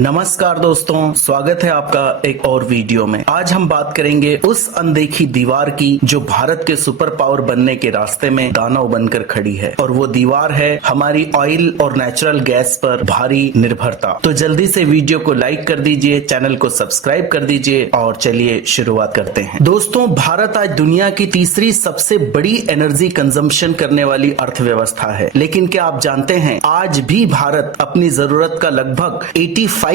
नमस्कार दोस्तों, स्वागत है आपका एक और वीडियो में। आज हम बात करेंगे उस अनदेखी दीवार की जो भारत के सुपर पावर बनने के रास्ते में दानव बनकर खड़ी है, और वो दीवार है हमारी ऑयल और नेचुरल गैस पर भारी निर्भरता। तो जल्दी से वीडियो को लाइक कर दीजिए, चैनल को सब्सक्राइब कर दीजिए और चलिए शुरुआत करते हैं। दोस्तों, भारत आज दुनिया की तीसरी सबसे बड़ी एनर्जी कंजम्पशन करने वाली अर्थव्यवस्था है, लेकिन क्या आप जानते हैं आज भी भारत अपनी जरूरत का लगभग 85%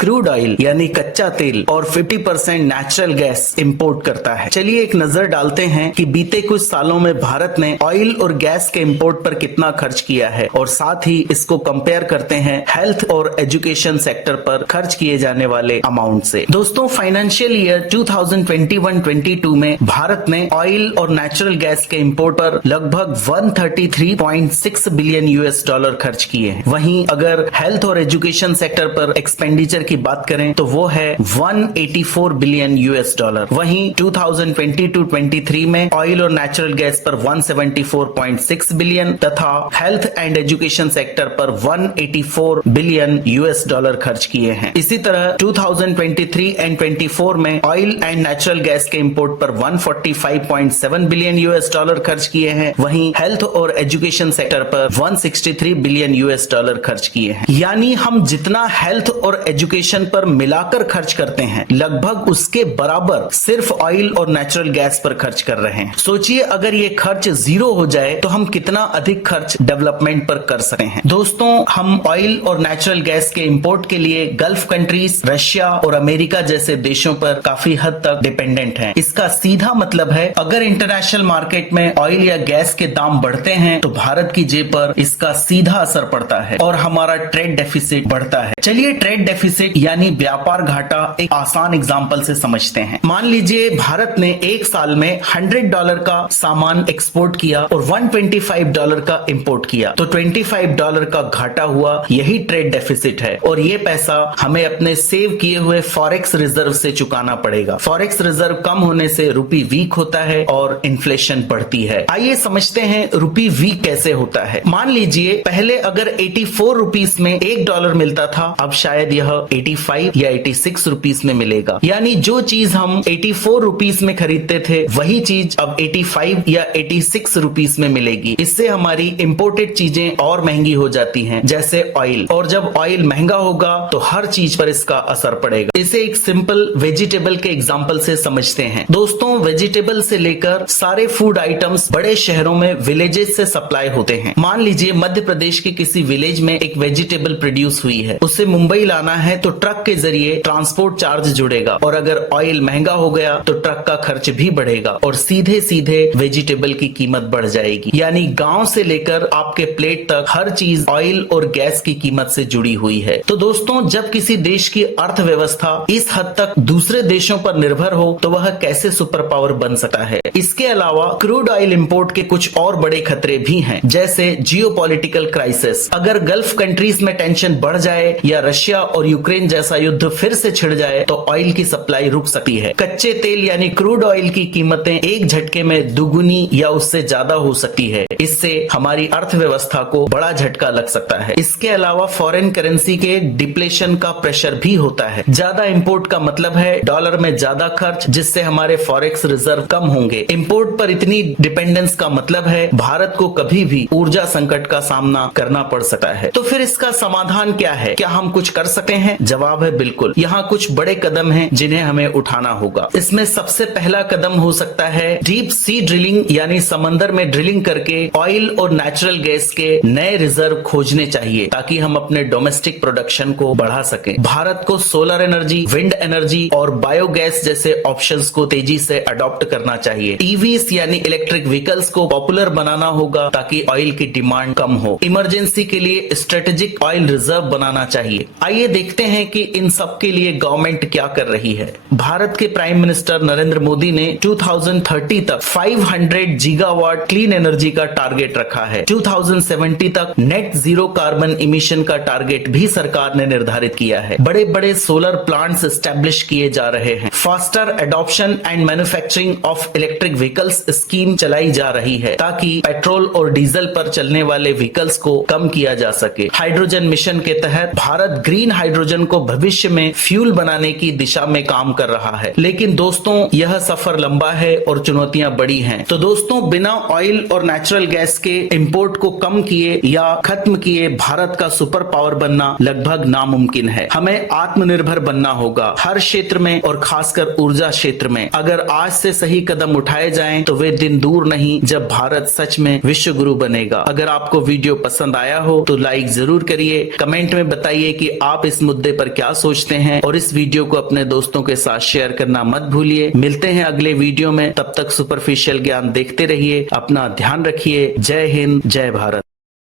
क्रूड ऑयल यानी कच्चा तेल और 50% नेचुरल गैस इंपोर्ट करता है। चलिए एक नजर डालते हैं कि बीते कुछ सालों में भारत ने ऑयल और गैस के इंपोर्ट पर कितना खर्च किया है, और साथ ही इसको कंपेयर करते हैं हेल्थ और एजुकेशन सेक्टर पर खर्च किए जाने वाले अमाउंट से। दोस्तों, फाइनेंशियल ईयर 2021-22 में भारत ने ऑयल और नेचुरल गैस के इंपोर्ट पर लगभग 133.6 बिलियन यूएस डॉलर खर्च किए हैं। वहीं अगर हेल्थ और एजुकेशन सेक्टर पर एक्सपेंडिचर की बात करें तो वो है 184 बिलियन यूएस डॉलर। वहीं 2022-23 में ऑयल और नेचुरल गैस पर 174.6 बिलियन तथा हेल्थ एंड एजुकेशन सेक्टर पर 184 बिलियन यूएस डॉलर खर्च किए हैं। इसी तरह 2023 एंड 24 में ऑयल एंड नेचुरल गैस के इंपोर्ट पर 145.7 बिलियन यूएस डॉलर खर्च किए हैं। वहीं हेल्थ और एजुकेशन सेक्टर पर 163 बिलियन यूएस डॉलर खर्च किए हैं। यानी हम जितना हेल्थ और एजुकेशन पर मिलाकर खर्च करते हैं, लगभग उसके बराबर सिर्फ ऑयल और नेचुरल गैस पर खर्च कर रहे हैं। सोचिए अगर ये खर्च जीरो हो जाए तो हम कितना अधिक खर्च डेवलपमेंट पर कर सकते हैं। दोस्तों, हम ऑयल और नेचुरल गैस के इंपोर्ट के लिए गल्फ कंट्रीज, रशिया और अमेरिका जैसे देशों पर काफी हद तक डिपेंडेंट हैं। इसका सीधा मतलब है अगर इंटरनेशनल मार्केट में ऑयल या गैस के दाम बढ़ते हैं तो भारत की जेब पर इसका सीधा असर पड़ता है और हमारा ट्रेड डेफिसिट बढ़ता है। चलिए ट्रेड डेफिसिट यानी व्यापार घाटा एक आसान एग्जांपल से समझते हैं। मान लीजिए भारत ने एक साल में $100 का सामान एक्सपोर्ट किया और $125 का इंपोर्ट किया, तो $25 का घाटा हुआ। यही ट्रेड डेफिसिट है, और ये पैसा हमें अपने सेव किए हुए फॉरेक्स रिजर्व से चुकाना पड़ेगा। फॉरेक्स रिजर्व कम होने से रुपी वीक होता है और इन्फ्लेशन बढ़ती है। आइए समझते हैं रुपी वीक कैसे होता है। मान लीजिए पहले अगर 84 रुपीस में $1 मिलता था, अब शायद यह 85 या 86 रुपीस में मिलेगा। यानी जो चीज हम 84 रुपीस में खरीदते थे वही चीज अब 85 या 86 रुपीस में मिलेगी। इससे हमारी इंपोर्टेड चीजें और महंगी हो जाती हैं, जैसे ऑयल, और जब ऑयल महंगा होगा तो हर चीज पर इसका असर पड़ेगा। इसे एक सिंपल वेजिटेबल के एग्जांपल से समझते हैं। दोस्तों, वेजिटेबल से लेकर सारे फूड आइटम्स बड़े शहरों में विलेजेस से सप्लाई होते हैं। मान लीजिए मध्य प्रदेश के किसी विलेज में एक वेजिटेबल प्रोड्यूस हुई है, उसे मुंबई लाना है तो ट्रक के जरिए ट्रांसपोर्ट चार्ज जुड़ेगा, और अगर ऑयल महंगा हो गया तो ट्रक का खर्च भी बढ़ेगा और सीधे सीधे वेजिटेबल की कीमत बढ़ जाएगी। यानी गांव से लेकर आपके प्लेट तक हर चीज ऑयल और गैस की कीमत से जुड़ी हुई है। तो दोस्तों, जब किसी देश की अर्थव्यवस्था इस हद तक दूसरे देशों पर निर्भर हो तो वह कैसे सुपर पावर बन सकता है। इसके अलावा क्रूड ऑयल इंपोर्ट के कुछ और बड़े खतरे भी हैं, जैसे जियोपॉलिटिकल क्राइसिस। अगर गल्फ कंट्रीज में टेंशन बढ़ जाए या रशिया और यूक्रेन जैसा युद्ध फिर से छिड़ जाए तो ऑयल की सप्लाई रुक सकती है। कच्चे तेल यानी क्रूड ऑयल की कीमतें एक झटके में दुगुनी या उससे ज्यादा हो सकती है। इससे हमारी अर्थव्यवस्था को बड़ा झटका लग सकता है। इसके अलावा फॉरेन करेंसी के डिप्लेशन का प्रेशर भी होता है। ज्यादा इंपोर्ट का मतलब है डॉलर में ज्यादा खर्च, जिससे हमारे फॉरेक्स रिजर्व कम होंगे। इंपोर्ट पर इतनी डिपेंडेंस का मतलब है भारत को कभी भी ऊर्जा संकट का सामना करना पड़ सकता है। तो फिर इसका समाधान क्या है? क्या हम कुछ कर सकते हैं? जवाब है बिल्कुल। यहाँ कुछ बड़े कदम हैं जिन्हें हमें उठाना होगा। इसमें सबसे पहला कदम हो सकता है डीप सी ड्रिलिंग, यानी समंदर में ड्रिलिंग करके ऑयल और नेचुरल गैस के नए रिजर्व खोजने चाहिए, ताकि हम अपने डोमेस्टिक प्रोडक्शन को बढ़ा सकें। भारत को सोलर एनर्जी, विंड एनर्जी और बायोगैस जैसे ऑप्शंस को तेजी से अडॉप्ट करना चाहिए। ईवीस यानी इलेक्ट्रिक व्हीकल्स को पॉपुलर बनाना होगा ताकि ऑयल की डिमांड कम हो। इमरजेंसी के लिए स्ट्रेटेजिक ऑयल रिजर्व बनाना चाहिए। आइए देखते हैं कि इन सब के लिए गवर्नमेंट क्या कर रही है। भारत के प्राइम मिनिस्टर नरेंद्र मोदी ने 2030 तक 500 गीगावाट क्लीन एनर्जी का टारगेट रखा है। 2070 तक नेट जीरो कार्बन इमिशन का टारगेट भी सरकार ने निर्धारित किया है। बड़े बड़े सोलर प्लांट्स एस्टेब्लिश किए जा रहे हैं। Faster adoption and manufacturing of electric vehicles scheme चलाई जा रही है, ताकि पेट्रोल और डीजल पर चलने वाले व्हीकल्स को कम किया जा सके। हाइड्रोजन मिशन के तहत भारत ग्रीन हाइड्रोजन को भविष्य में फ्यूल बनाने की दिशा में काम कर रहा है। लेकिन दोस्तों यह सफर लंबा है और चुनौतियां बड़ी हैं। तो दोस्तों बिना ऑयल और नेचुरल गैस के इंपोर्ट को कम किए या खत्म किए भारत का सुपर पावर बनना लगभग नामुमकिन है। हमें आत्मनिर्भर बनना होगा हर क्षेत्र में और खासकर ऊर्जा क्षेत्र में। अगर आज से सही कदम उठाए जाएं तो वे दिन दूर नहीं जब भारत सच में विश्व गुरु बनेगा। अगर आपको वीडियो पसंद आया हो तो लाइक जरूर करिए, कमेंट में बताइए कि आप इस मुद्दे पर क्या सोचते हैं और इस वीडियो को अपने दोस्तों के साथ शेयर करना मत भूलिए। मिलते हैं अगले वीडियो में, तब तक सुपरफिशियल ज्ञान देखते रहिए। अपना ध्यान रखिए। जय हिंद, जय भारत।